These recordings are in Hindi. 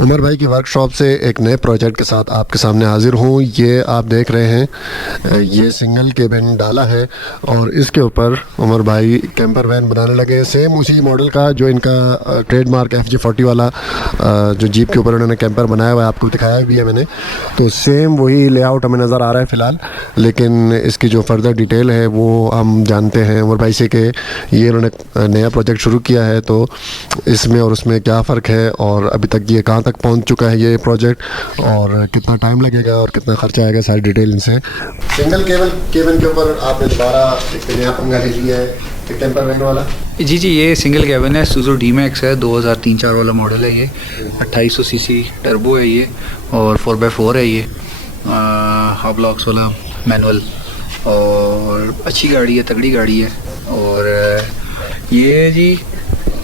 उमर भाई की वर्कशॉप से एक नए प्रोजेक्ट के साथ आपके सामने हाजिर हूँ। ये आप देख रहे हैं, ये सिंगल केबिन डाला है और इसके ऊपर उमर भाई कैंपर वैन बनाने लगे हैं, सेम उसी मॉडल का जो इनका ट्रेडमार्क FJ40 वाला जो जीप के ऊपर उन्होंने कैंपर बनाया हुआ है, आपको दिखाया भी है मैंने। तो सेम वही लेआउट हमें नज़र आ रहा है फ़िलहाल, लेकिन इसकी जो फर्दर डिटेल है वो हम जानते हैं उमर भाई से कि ये उन्होंने नया प्रोजेक्ट शुरू किया है, तो इसमें और उसमें क्या फ़र्क है और अभी तक ये कहाँ तक पहुंच चुका है ये प्रोजेक्ट और कितना टाइम लगेगा और कितना खर्चा आएगा, सारी डिटेल इनसे। सिंगल केबिन के ऊपर आपने दोबारा एक नया पंगा ले लिया है, कैंपर वैन वाला। जी, ये सिंगल कैबिन है, सुज़ो D-Max है, 2003-04 वाला मॉडल है। ये 2800 सीसी टर्बो है ये, और 4x4 है ये, हाफ लॉक्स वाला मैनुअल, और अच्छी गाड़ी है, तगड़ी गाड़ी है। और ये जी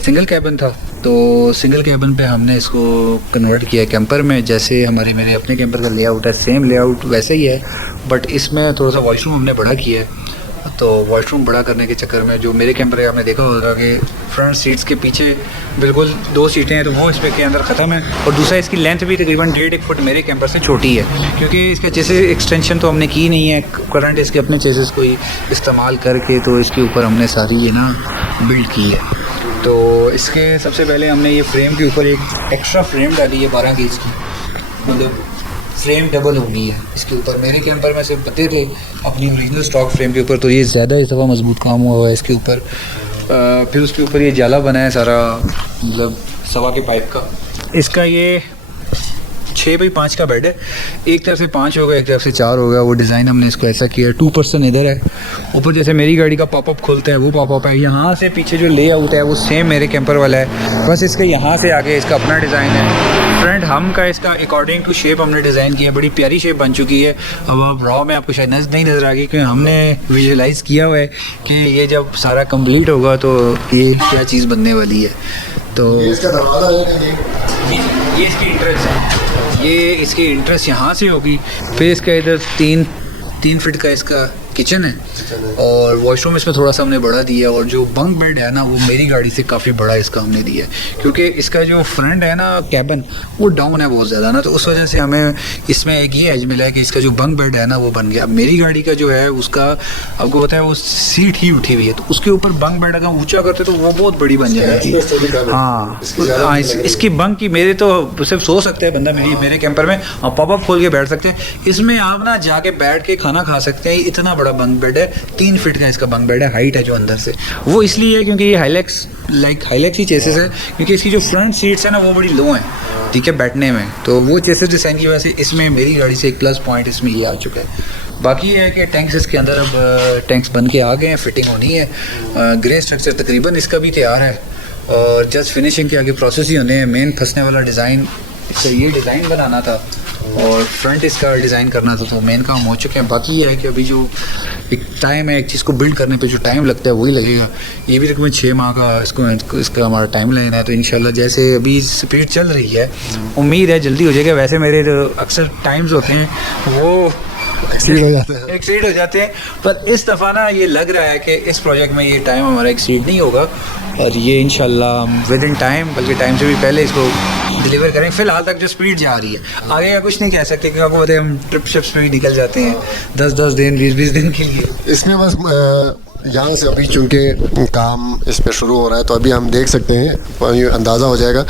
सिंगल कैबिन था, तो सिंगल कैबिन पे हमने इसको कन्वर्ट किया कैंपर में। जैसे मेरे अपने कैंपर का लेआउट है, सेम लेआउट वैसे ही है, बट इसमें थोड़ा सा वॉशरूम हमने बड़ा किया है। तो वॉशरूम बड़ा करने के चक्कर में जो मेरे कैंपर है, आपने देखा होगा कि फ्रंट सीट्स के पीछे बिल्कुल 2 सीटें हैं, तो वो इस पे के अंदर ख़त्म है। और दूसरा, इसकी लेंथ भी तकरीबन 1.5 फुट मेरे कैंपर से छोटी है, क्योंकि इसके चेसिस एक्सटेंशन तो हमने की नहीं है करंट, इसके अपने चेसिस को ही इस्तेमाल करके तो इसके ऊपर हमने सारी ये ना बिल्ड की है। तो इसके सबसे पहले हमने ये फ्रेम के ऊपर एक एक्स्ट्रा फ्रेम डाली है 12 गेज की, मतलब फ्रेम डबल हो गई है इसके ऊपर। मेरे कैंपर में सिर्फ पते थे अपनी ओरिजिनल स्टॉक फ्रेम के ऊपर, तो ये ज़्यादा इस दफ़ा मजबूत काम हुआ है इसके ऊपर। फिर उसके ऊपर ये जाला बना है सारा, मतलब सवा के पाइप का। इसका ये 6x5 का बेड है, एक तरफ से 5 होगा, एक तरफ से 4 होगा। वो डिज़ाइन हमने इसको ऐसा किया है। 2% इधर है, ऊपर जैसे मेरी गाड़ी का पॉपअप खुलता है वो पॉपअप है। यहाँ से पीछे जो लेआउट है वो सेम मेरे कैंपर वाला है, बस इसके यहाँ से आगे इसका अपना डिज़ाइन है। फ्रंट हम का इसका अकॉर्डिंग टू शेप हमने डिज़ाइन किया है, बड़ी प्यारी शेप बन चुकी है। अब आप रॉ में आपको शायद नहीं नज़र आ गई, क्योंकि हमने विजुअलाइज़ किया हुआ है कि ये जब सारा कंप्लीट होगा तो ये क्या चीज़ बनने वाली है। तो इसका दरवाज़ा है, ये इसकी इंट्रेंस है, ये इसकी इंट्रेंस यहाँ से होगी। फिर इसका इधर 3 फीट का इसका किचन है, और वॉशरूम इसमें थोड़ा सा हमने बढ़ा दिया। और जो बंक बेड है ना, वो मेरी गाड़ी से काफ़ी बड़ा इसका हमने दिया है, क्योंकि इसका जो फ्रंट है ना कैबिन, वो डाउन है बहुत ज़्यादा ना, तो उस वजह से हमें इसमें एक ये एज मिला है कि इसका जो बंक बेड है ना वो बन गया। मेरी गाड़ी का जो है उसका आपको पता है वो सीट ही उठी हुई है, तो उसके ऊपर बंक बेड अगर ऊँचा करते तो वो बहुत बड़ी बन जाती है। हाँ, इसकी बंक की मेरे तो सिर्फ सो सकते हैं बंदा मेरे कैंपर में, और पॉपअप खोल के बैठ सकते हैं। इसमें आप ना जाके बैठ के खाना खा सकते हैं। इतना बड़ा बंक बेड है, 3 फीट का इसका बंक बेड है। हाइट है जो अंदर से, वो इसलिए है क्योंकि ये हाइलैक्स ही चेसिस है, क्योंकि इसकी जो फ्रंट सीट्स है ना वो बड़ी लो हैं, ठीक है, बैठने में। तो वो चेसिस डिज़ाइन की वजह से इसमें मेरी गाड़ी से एक प्लस पॉइंट इसमें ये आ चुका है। बाकी ये है कि टैंक्स इसके अंदर अब टैंक्स बन के आ गए हैं, फिटिंग होनी है। ग्रे स्ट्रक्चर तकरीबन इसका भी तैयार है, और जस्ट फिनिशिंग के आगे प्रोसेस ही होने हैं। मेन फंसने वाला डिज़ाइन इसका ये डिज़ाइन बनाना था, और फ्रंट इसका डिज़ाइन करना था, तो मेन काम हो चुके हैं। बाकी ये है कि अभी जो एक टाइम है, एक चीज़ को बिल्ड करने पे जो टाइम लगता है वही लगेगा। ये भी तकरीबन 6 माह का इसका हमारा टाइम लेना है। तो इंशाल्लाह जैसे अभी स्पीड चल रही है, उम्मीद है जल्दी हो जाएगा। वैसे मेरे जो अक्सर टाइम्स होते हैं वो एक्सीड हो जाते हैं, पर इस दफ़ा ना ये लग रहा है कि इस प्रोजेक्ट में ये टाइम हमारा एक्सीड नहीं होगा, और ये इंशाल्लाह विद इन टाइम, बल्कि टाइम से भी पहले इसको डिलीवर करें। फिलहाल तक जो स्पीड जा रही है, आगे का कुछ नहीं कह सकते, क्योंकि आपको पता है हम ट्रिप शिप्स पे भी निकल जाते हैं 10-10 दिन 20-20 दिन के लिए। इसमें बस यहाँ से अभी चूँकि काम इस पर शुरू हो रहा है, तो अभी हम देख सकते हैं, अंदाज़ा हो जाएगा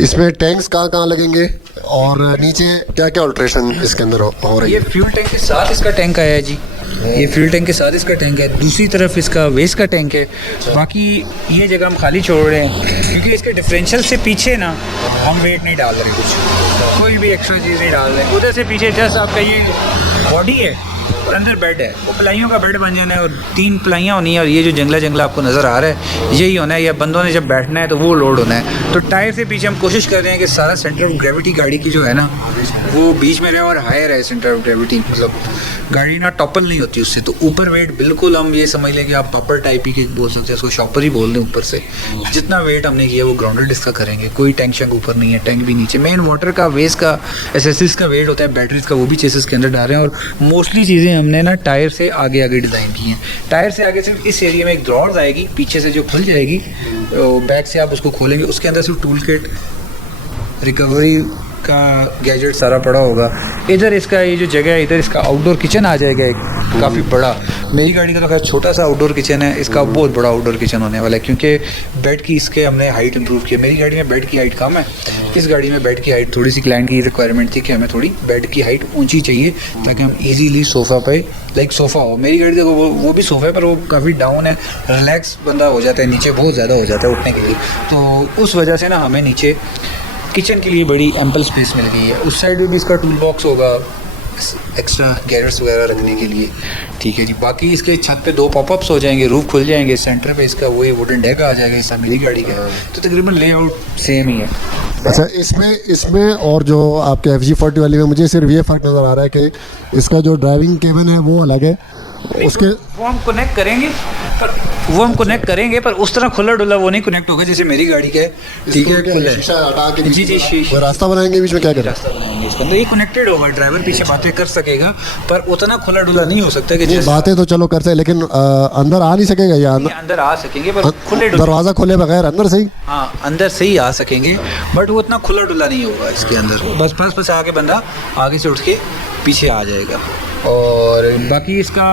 इसमें टैंक्स कहाँ लगेंगे और नीचे क्या क्या अल्ट्रेशन इसके अंदर हो रही है। ये फ्यूल टैंक के साथ इसका टैंक आया है जी, ये फ्यूल टैंक के साथ इसका टैंक है। दूसरी तरफ इसका वेस्ट का टैंक है। बाकी ये जगह हम खाली छोड़ रहे हैं, क्योंकि इसके डिफरेंशियल से पीछे ना हम वेट नहीं डाल रहे, कुछ कोई भी एक्स्ट्रा चीज़ नहीं डाल रहे। उधर से पीछे जस्ट आपका ये बॉडी है और अंदर बेड है, वो प्लाइयों का बेड बन जाना है, और 3 प्लाइयाँ होनी है। और ये जो जंगला आपको नज़र आ रहा है यही होना है, या बंदों ने जब बैठना है तो वो लोड होना है। तो टायर से पीछे हम कोशिश कर रहे हैं कि सारा सेंटर ऑफ ग्रेविटी गाड़ी की जो है ना वो बीच में रहे, और हायर है सेंटर ऑफ ग्रेविटी, मतलब गाड़ी ना टॉपल नहीं होती उससे। तो ऊपर वेट बिल्कुल हम ये समझ लें कि आप पापर टाइप ही बोल सकते हैं, उसको शॉपर ही बोल दें। ऊपर से जितना वेट हमने किया वो ग्राउंडेड इसका करेंगे, कोई टैंक शैंक ऊपर नहीं है, टैंक भी नीचे। मेन वाटर का, वेस्ट का, एसेसिस का वेट होता है, बैटरीज का, वो भी चेसिस के अंदर डाल रहे हैं। और मोस्टली चीज़ें हमने ना टायर से आगे डिज़ाइन की हैं। टायर से आगे सिर्फ इस एरिया में एक ड्रॉर्स आएगी पीछे से जो खुल जाएगी, तो बैक से आप उसको खोलेंगे, उसके अंदर सिर्फ टूल किट, रिकवरी इसका गैजेट सारा पड़ा होगा। इधर इसका ये जो जगह है, इधर इसका आउटडोर किचन आ जाएगा एक काफ़ी बड़ा। मेरी गाड़ी का तो खैर छोटा सा आउटडोर किचन है, इसका बहुत बड़ा आउटडोर किचन होने वाला है, क्योंकि बेड की इसके हमने हाइट इंप्रूव की है। मेरी गाड़ी में बेड की हाइट कम है, इस गाड़ी में बेड की हाइट थोड़ी सी, क्लाइंट की रिक्वायरमेंट थी कि हमें थोड़ी बेड की हाइट ऊंची चाहिए ताकि हम इजीली सोफ़ा पे लाइक सोफ़ा हो। मेरी गाड़ी देखो वो भी सोफ़ा है पर वो काफ़ी डाउन है, रिलैक्स बंदा हो जाता है, नीचे बहुत ज़्यादा हो जाता है उठने के लिए, तो उस वजह से ना हमें नीचे किचन के लिए बड़ी एम्पल स्पेस मिल गई है। उस साइड में भी इसका टूल बॉक्स होगा एक्स्ट्रा गैजेट्स वगैरह रखने के लिए, ठीक है जी। बाकी इसके छत पे 2 पॉपअप्स हो जाएंगे, रूफ खुल जाएंगे, सेंटर पे इसका वही वुडन डेक आ जाएगा, ऐसा मेरी गाड़ी का, तो तकरीबन लेआउट सेम ही है। अच्छा, इसमें और जो आपके FG40 वाली में मुझे सिर्फ ये फ़र्क नज़र आ रहा है कि इसका जो ड्राइविंग केबिन है वो अलग है, उसके वो हम कनेक्ट करेंगे पर उस तरह खुला डुला वो नहीं कनेक्ट होगा जैसे मेरी गाड़ी का है, ठीक है। खुला शीशा हटा के जी जी वो रास्ता बनाएंगे बीच में, क्या करें? रास्ता बनाएंगे इसका, तो ये कनेक्टेड होगा, ड्राइवर पीछे बातें कर सकेगा पर उतना खुला डुला नहीं हो सकता कि ये बातें तो चलो कर सकते, लेकिन अंदर आ नहीं सकेगा या अंदर आ सकेंगे पर खुले डुले, दरवाज़ा खोले बगैर अंदर से ही? हाँ, अंदर से ही आ सकेंगे बट वो इतना खुला डुला नहीं होगा इसके अंदर, बस आके बंदा आगे से उठ के पीछे आ जाएगा। और बाकी इसका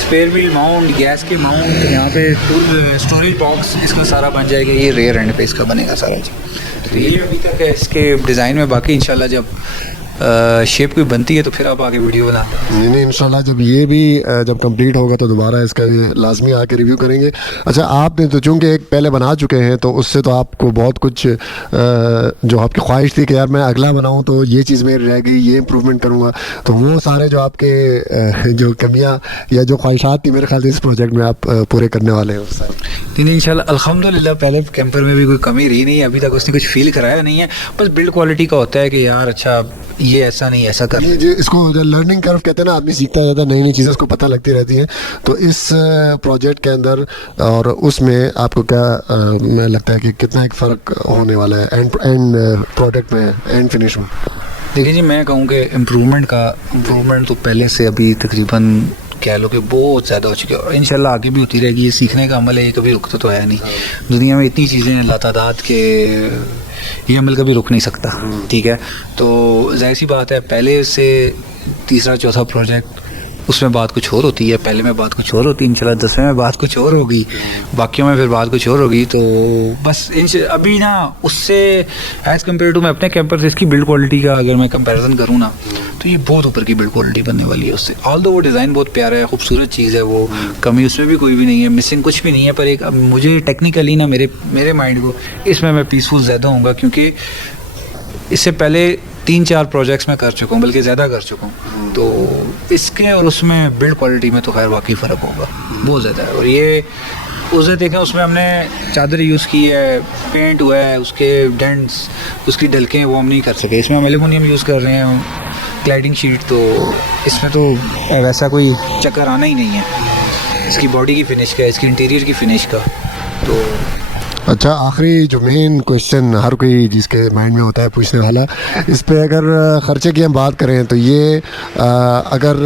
स्पेयर व्हील माउंट, गैस के माउंट, यहाँ पे फुल स्टोरेज बॉक्स इसका सारा बन जाएगा, ये रेयर एंड पे इसका बनेगा सारा जी। तो ये अभी तक है इसके डिज़ाइन में, बाकी इंशाल्लाह जब शेप कोई बनती है तो फिर आप आगे वीडियो बनाते हैं। नहीं इंशाल्लाह जब ये भी जब कंप्लीट होगा तो दोबारा इसका ये लाजमी आके रिव्यू करेंगे। अच्छा, आपने तो चूँकि एक पहले बना चुके हैं तो उससे तो आपको बहुत कुछ जो आपकी ख्वाहिश थी कि यार मैं अगला बनाऊं तो ये चीज़ मेरी रह गई, ये इम्प्रूवमेंट करूँगा, तो वो सारे जो आपके जो कमियाँ या जो ख्वाहिशात थी मेरे ख्याल से इस प्रोजेक्ट में आप पूरे करने वाले हैं उससे। नहीं इंशाल्लाह अल्हम्दुलिल्लाह, पहले कैंपर में भी कोई कमी रही नहीं है, अभी तक उसने कुछ फील कराया नहीं है, बस बिल्ड क्वालिटी का होता है कि यार अच्छा ये ऐसा नहीं ऐसा कर, ये इसको लर्निंग कर्व कहते हैं ना, आदमी सीखता जाता है, नई नई चीज़ें उसको पता लगती रहती हैं। तो इस प्रोजेक्ट के अंदर और उसमें आपको क्या लगता है कि कितना एक फ़र्क होने वाला है एंड प्रोडक्ट में, एंड फिनिश में? देखिए जी, मैं कहूँ कि इम्प्रूवमेंट तो पहले से अभी तकरीबन कह लो कि बहुत ज़्यादा हो चुकी है और इंशाल्लाह आगे भी होती रहेगी। ये सीखने का अमल है, ये कभी रुकता तो है नहीं। दुनिया में इतनी चीज़ें हैं लातादाद के, ये अमल कभी रुक नहीं सकता, ठीक है। तो जाहिर सी बात है, पहले से तीसरा चौथा प्रोजेक्ट उसमें बात कुछ और होती है, पहले में बात कुछ और होती है, इंशाल्लाह 10वें में बात कुछ और होगी, बाकियों में फिर बात कुछ और होगी। तो बस अभी ना उससे एज़ कम्पेयर टू मैं अपने कैंपर से इसकी बिल्ड क्वालिटी का अगर मैं कंपैरिजन करूँ ना तो ये बहुत ऊपर की बिल्ड क्वालिटी बनने वाली है उससे। ऑल दो वो डिज़ाइन बहुत प्यारा है, खूबसूरत चीज़ है, वो कमी उसमें भी कोई भी नहीं है, मिसिंग कुछ भी नहीं है। पर एक मुझे टेक्निकली ना मेरे माइंड को इसमें मैं पीसफुल ज़्यादा हूँगा, क्योंकि इससे पहले 3-4 प्रोजेक्ट्स में कर चुका हूँ, बल्कि ज़्यादा कर चुका हूँ, तो इसके और उसमें बिल्ड क्वालिटी में तो खैर वाकई फ़र्क होगा बहुत ज़्यादा है। और ये उसे देखें, उसमें हमने चादर यूज़ की है, पेंट हुआ है, उसके डेंट्स, उसकी डलकें वो हम नहीं कर सके। इसमें हम एल्यूमिनियम यूज़ कर रहे हैं, क्लाइडिंग शीट, तो इसमें तो वैसा कोई चक्कर आना ही नहीं है इसकी बॉडी की फिनिश का, इसकी इंटीरियर की फिनिश का। तो अच्छा, आखिरी जो मेन क्वेश्चन हर कोई जिसके माइंड में होता है पूछने वाला, इस पे अगर ख़र्चे की हम बात करें तो ये अगर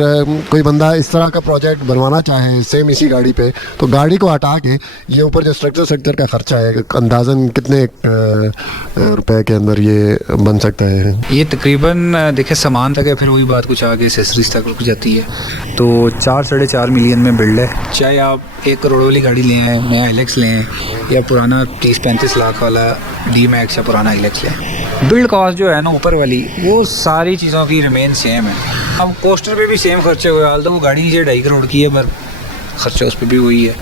कोई बंदा इस तरह का प्रोजेक्ट बनवाना चाहे सेम इसी गाड़ी पे, तो गाड़ी को हटा के ये ऊपर जो स्ट्रक्चर का ख़र्चा है अंदाज़न कितने रुपए के अंदर ये बन सकता है? ये तकरीबन देखिए सामान तक है, फिर वही बात कुछ आगे एसेसरीज तक रुक जाती है, तो 4-4.5 मिलियन में बिल्ड है। चाहे आप 1 करोड़ वाली गाड़ी लें आए, नया हिलेक्स लें, या पुराना 30-35 लाख वाला D-Max या पुराना हिलेक्स लें, बिल्ड कॉस्ट जो है ना ऊपर वाली, वो सारी चीज़ों की रिमेन सेम है। अब कोस्टर पे भी सेम खर्चे हुए, हाल तो वो गाड़ी नीचे 2.5 करोड़ की है, पर खर्चा उस पर भी वही है,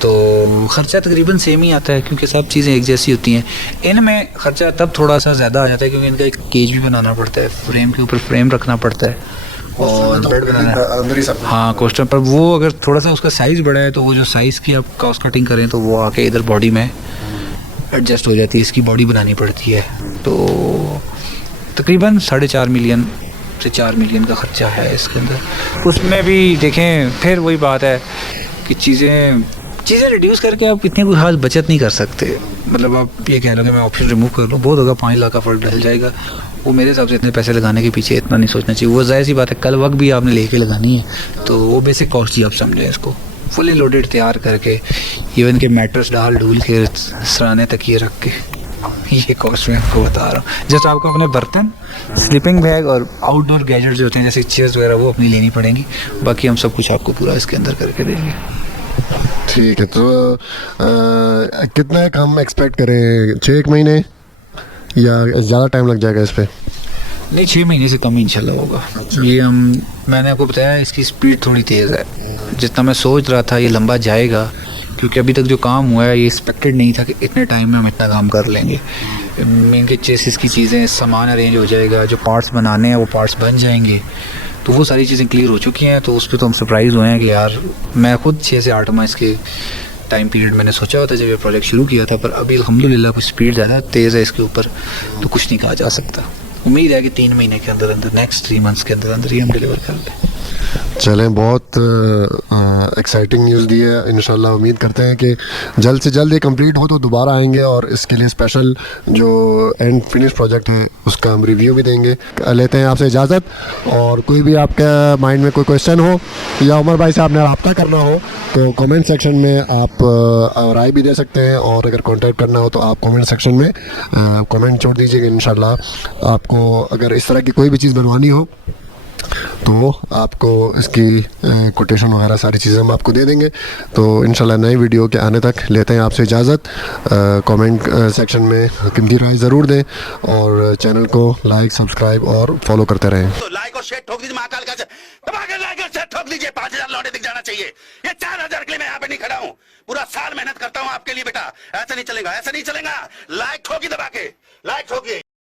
तो ख़र्चा तकरीबन सेम ही आता है, क्योंकि सब चीज़ें एक जैसी होती हैं। इनमें ख़र्चा तब थोड़ा सा ज़्यादा आ जाता है क्योंकि इनका एक केज भी बनाना पड़ता है, फ्रेम के ऊपर फ्रेम रखना पड़ता है और बेड बनाना है। हाँ, कोस्टर पर वो अगर थोड़ा सा उसका साइज़ बड़ा है तो वो जो साइज़ की आप कॉस्ट कटिंग करें तो वो आके इधर बॉडी में एडजस्ट हो जाती है, इसकी बॉडी बनानी पड़ती है। तो तकरीबन 4.5 मिलियन से 4 मिलियन का ख़र्चा है इसके अंदर। उसमें भी देखें फिर वही बात है कि चीज़ें रिड्यूस करके आप इतनी कोई खास बचत नहीं कर सकते। मतलब आप ये कह लो कि मैं ऑप्शन रिमूव कर लूँ, बहुत होगा 5 लाख का फ़र्क डल जाएगा, वो मेरे हिसाब से इतने पैसे लगाने के पीछे इतना नहीं सोचना चाहिए। वो जाहिर सी बात है, कल वक्त भी आपने लेके लगानी है, तो वो बेसिक कॉस्ट ही आप समझें इसको, फुली लोडेड तैयार करके, इवन के मैट्रेस डाल ढूल के, सराने तकिए रख के, ये कॉस्ट मैं आपको बता रहा हूँ। जस्ट आपको अपने बर्तन, स्लीपिंग बैग और आउटडोर गैजेट्स जो होते हैं जैसे चेयर्स वगैरह वो अपनी लेनी पड़ेंगी। बाकी हम सब कुछ आपको पूरा इसके अंदर करके देंगे। ठीक है, तो कितना हम एक्सपेक्ट करें, 6 महीने या ज़्यादा टाइम लग जाएगा इस पे? नहीं, 6 महीने से कम ही इंशाल्लाह होगा। ये मैंने आपको बताया इसकी स्पीड थोड़ी तेज़ है। जितना मैं सोच रहा था ये लंबा जाएगा, क्योंकि अभी तक जो काम हुआ है ये एक्सपेक्टेड नहीं था कि इतने टाइम में हम इतना काम कर लेंगे। इनके चेसिस की चीज़ें, सामान अरेंज हो जाएगा, जो पार्ट्स बनाने हैं वो पार्ट्स बन जाएंगे, तो वो सारी चीज़ें क्लियर हो चुकी हैं। तो उस पर तो हम सरप्राइज़ हुए हैं कि यार मैं खुद 6 से 8 माह इसके टाइम पीरियड मैंने सोचा होता जब ये प्रोजेक्ट शुरू किया था, पर अभी अल्हम्दुलिल्लाह कुछ स्पीड ज़्यादा तेज़ है इसके ऊपर, तो कुछ नहीं कहा जा सकता। उम्मीद है कि 3 महीने के अंदर अंदर, नेक्स्ट 3 मंथ्स के अंदर अंदर ही हम डिलीवर कर लें। चलें, बहुत एक्साइटिंग न्यूज़ दी है। इंशाल्लाह उम्मीद करते हैं कि जल्द से जल्द ये कंप्लीट हो तो दोबारा आएंगे और इसके लिए स्पेशल जो एंड फिनिश प्रोजेक्ट है उसका हम रिव्यू भी देंगे। लेते हैं आपसे इजाज़त, और कोई भी आपके माइंड में कोई क्वेश्चन हो या उमर भाई से आपने रब्ता करना हो तो कमेंट सेक्शन में आप राय भी दे सकते हैं, और अगर कांटेक्ट करना हो तो आप कमेंट सेक्शन में कमेंट छोड़ दीजिएगा। इंशाल्लाह आपको अगर इस तरह की कोई भी चीज़ बनवानी हो तो आपको इसकी कोटेशन वगैरह सारी चीज़ें हम आपको दे देंगे। तो इंशाल्लाह नई वीडियो के आने तक लेते हैं आपसे इजाज़त। कमेंट सेक्शन में कीमती राय ज़रूर दें और चैनल को लाइक, सब्सक्राइब और फॉलो करते रहें। तो लाइक और शेयर ठोक दीजिए, महाकाल का दबा के लाइक और शेयर ठोक दीजिए। 5000 लौटे दिख जाना चाहिए। ये 4000 के लिए मैं यहाँ पे नहीं खड़ा हूँ, पूरा साल मेहनत करता हूँ आपके लिए बेटा। ऐसा नहीं चलेगा, ऐसा नहीं चलेगा। लाइक ठोकी दबा के, लाइक ठोकिए।